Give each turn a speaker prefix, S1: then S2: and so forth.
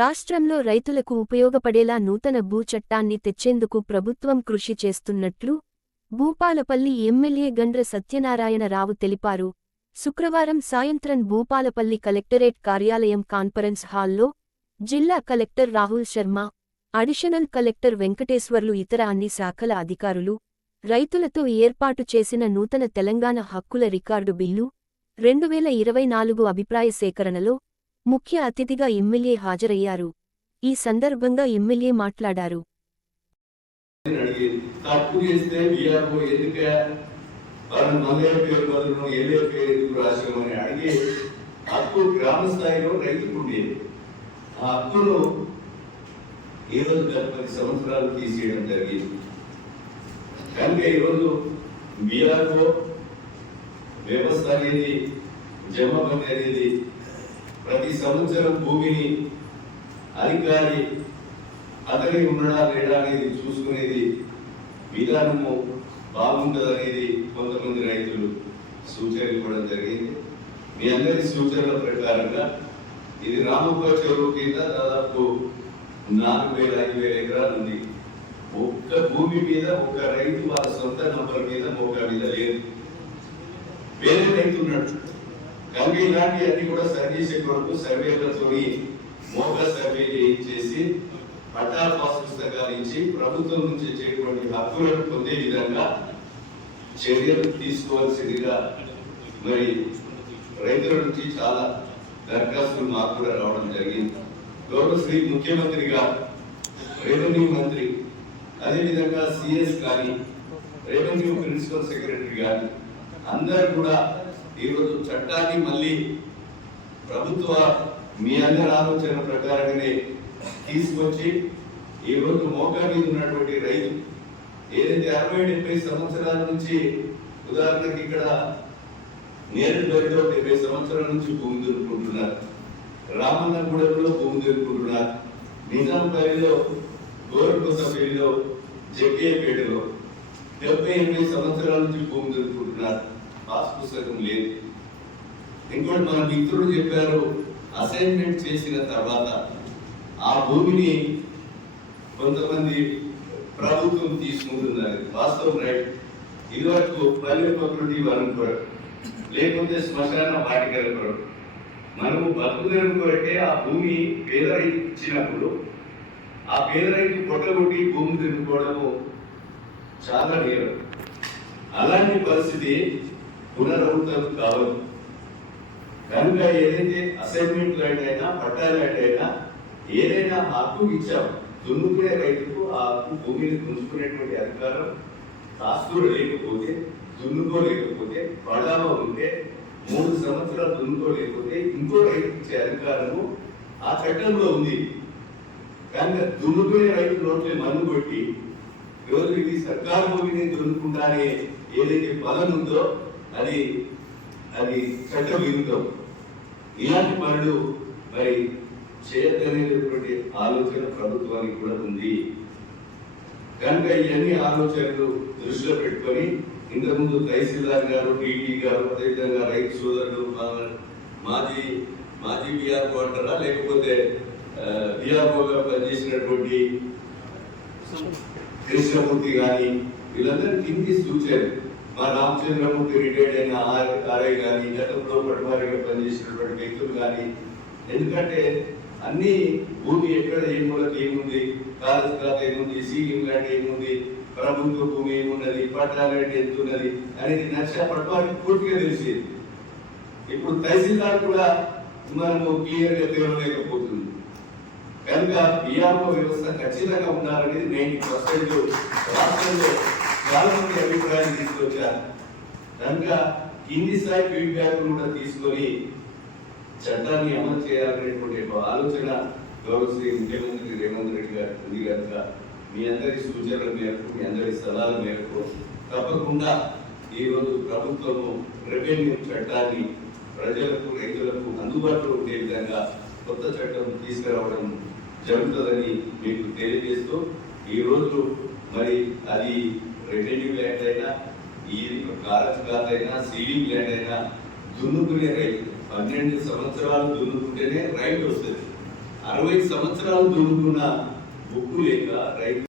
S1: రాష్ట్రంలో రైతులకు ఉపయోగపడేలా నూతన భూ చట్టాన్ని తెచ్చేందుకు ప్రభుత్వం కృషి చేస్తున్నట్లు భూపాలపల్లి ఎమ్మెల్యే గండ్ర సత్యనారాయణరావు తెలిపారు. శుక్రవారం సాయంత్రం భూపాలపల్లి కలెక్టరేట్ కార్యాలయం కాన్ఫరెన్స్ హాల్లో జిల్లా collector Rahul Sharma additional collector Venkateswarlu ఇతర అన్ని శాఖల అధికారులు రైతులతో ఏర్పాటు చేసిన నూతన తెలంగాణ హక్కుల రికార్డు బిల్లు రెండువేల ఇరవై నాలుగు అభిప్రాయ సేకరణలో ముఖ్య అతిథిగా ఎమ్మెల్యే హాజరయ్యారు. ఈ సందర్భంగా ఎమ్మెల్యే మాట్లాడారు.
S2: హక్కు గ్రామ స్థాయిలో రైతుకు ఉండేది. ఆ హక్కును ఈరోజు గత పది సంవత్సరాలు తీసేయడం జరిగింది. కనుక ఈరోజు విఆర్ఓ వ్యవస్థ అనేది జమబంది అనేది ప్రతి సంవత్సరం భూమిని అధికారి అతని ఉండడా లేడా అనేది చూసుకునేది విధానము బాగుంటుంది అనేది కొంతమంది రైతులు సూచనలు ఇవ్వడం జరిగింది. మీ అందరి సూచనల ప్రకారంగా ఇది రామప్ప చెరువు కింద దాదాపు నాలుగు వేల ఐదు వేల ఎకరాలు ఉంది. ఒక్క భూమి మీద ఒక రైతు వాళ్ళ సొంత నంబర్ మీద మోకా మీద లేదు. వేరే రైతు ఉన్నాడు. కనుక ఇలాంటి అన్ని కూడా సర్వీస్ చేసే కొరకు సర్వేలతోని మోకా సర్వే చేసి పట్టా పాస్ పుస్తకాలు ఇచ్చి ప్రభుత్వం నుంచి వచ్చేటువంటి హక్కులను పొందే విధంగా చర్యలు తీసుకోవాల్సిందిగా మరి రైతుల నుంచి చాలా దరఖాస్తులు మాకు కూడా రావడం జరిగింది. గౌరవ శ్రీ ముఖ్యమంత్రిగా రెవెన్యూ మంత్రి అదేవిధంగా సిఎస్ కానీ రెవెన్యూ ప్రిన్సిపల్ సెక్రటరీ కానీ అందరూ కూడా ఈరోజు చట్టాన్ని మళ్ళీ ప్రభుత్వ మీ అందరి ఆలోచన ప్రకారంగానే తీసుకొచ్చి ఈ రోజు మోకా మీద ఉన్నటువంటి రైతు ఏదైతే అరవై డెబ్బై సంవత్సరాల నుంచి ఉదాహరణకి ఇక్కడ నేను బరిలో డెబ్బై సంవత్సరాల నుంచి భూమి దొరుకుంటున్నారు. రామన్నగూడెంలో భూమి దొరుకుంటున్నారు. నిజాంపల్లిలో గోరకొండపల్లిలో జగ్గయ్యపేటలో డెబ్బై ఎనిమిది సంవత్సరాల నుంచి భూమి దొరుకుంటున్నారు. పాస్ పుస్తకం లేదు. ఇంకోటి మన మిత్రుడు చెప్పారు అసైన్మెంట్ చేసిన తర్వాత ఆ భూమిని కొంతమంది ప్రభుత్వం తీసుకుంటున్నారు. వాస్తవం రైట్. ఇదివరకు పల్లె ప్రకృతి వనం లేకుంటే లేకపోతే శ్మశాన వాటికి కొరకు మనము బతుకుదనం కొరకే ఆ భూమి పేద రైతు ఇచ్చినప్పుడు ఆ పేద రైతు కొట్టగొట్టి భూమి తిరుగుకోవడము చాలా నేరం అలాంటి పరిస్థితి పునరావృతం కావదు కనుక ఏదైతే అసైన్మెంట్ ల్యాండ్ అయినా పట్టా ల్యాండ్ అయినా ఏదైనా హక్కు ఇచ్చాం దున్నుకునే రైతుకు ఆ హక్కు భూమిని దుంచుకునేటువంటి అధికారం శాస్త్రుడు లేకపోతే దున్నుకోలేకపోతే పడాలో ఉంటే మూడు సంవత్సరాలు దున్నుకోలేకపోతే ఇంకో రైతు ఇచ్చే అధికారము ఆ చట్టంలో ఉంది. కనుక దున్నుకునే రైతు నోట్లే మన్ను కొట్టి ఈరోజు ఇది సర్కారు భూమిని దున్నుకుంటానే ఏదైతే బలం ఉందో అది అది చట్ట విరుద్ధం. ఇలాంటి పనులు మరి చేయదనేటువంటి ఆలోచన ప్రభుత్వానికి కూడా ఉంది. కనుక ఇవన్నీ ఆలోచనలు దృష్టిలో పెట్టుకొని ఇంతకుముందు తహసీల్దార్ గారు డిటి గారు అదేవిధంగా రైతు సోదరుడు మా- మాజీ మాజీ బీఆర్ఓ అంటారా? లేకపోతే బీఆర్ఓగా పనిచేసినటువంటి కృష్ణమూర్తి గాని వీళ్ళందరూ కింది సూచన మా రామచంద్రమూర్తి రిటైర్డ్ అయిన ఆర్- ఆర్ఐ గాని గతంలో పటవారిగా పనిచేసినటువంటి వ్యక్తులు కానీ ఎందుకంటే అన్ని భూమి ఎక్కడ ఏ మూలకి ఏముంది కాలేజ్ ఖాతా ఏముంది సీఎం ల్యాండ్ ఏముంది ప్రభుత్వ భూమి ఏమున్నది పట్టా ల్యాండ్ ఎంత ఉన్నది అనేది నక్ష పటవారికి పూర్తిగా తెలిసేది. ఇప్పుడు తహసీల్దార్ కూడా మనము క్లియర్గా తెలియలేకపోతుంది కనుక బిఆర్ఓ వ్యవస్థ ఖచ్చితంగా ఉండాలనేది నైన్టీ పర్సెంట్ రాష్ట్రంలో చాలా మంది అభిప్రాయాన్ని తీసుకొచ్చారు కనుక కింది స్థాయి ఫీడ్బ్యాక్ కూడా తీసుకొని చట్టాన్ని అమలు చేయాలనేటువంటి ఒక ఆలోచన గౌరవ శ్రీ ముఖ్యమంత్రి రేవంత్ రెడ్డి గారు ఉంది కనుక మీ అందరి సూచనల మేరకు మీ అందరి సలహాల మేరకు తప్పకుండా ఈరోజు ప్రభుత్వము రెవెన్యూ చట్టాన్ని ప్రజలకు రైతులకు అందుబాటులో ఉండే విధంగా కొత్త చట్టం తీసుకురావడం జరుగుతుందని మీకు తెలియజేస్తూ ఈ రోజు మరి అది రెవెన్యూ ల్యాండ్ అయినా ఈ కారజ్ కాదు అయినా సీలింగ్ ల్యాండ్ అయినా దున్నుకునే రైతు పన్నెండు సంవత్సరాలు దున్నుకుంటేనే రైట్ వస్తుంది. అరవై సంవత్సరాలు దున్నుకున్న బుక్కు లేక రైతు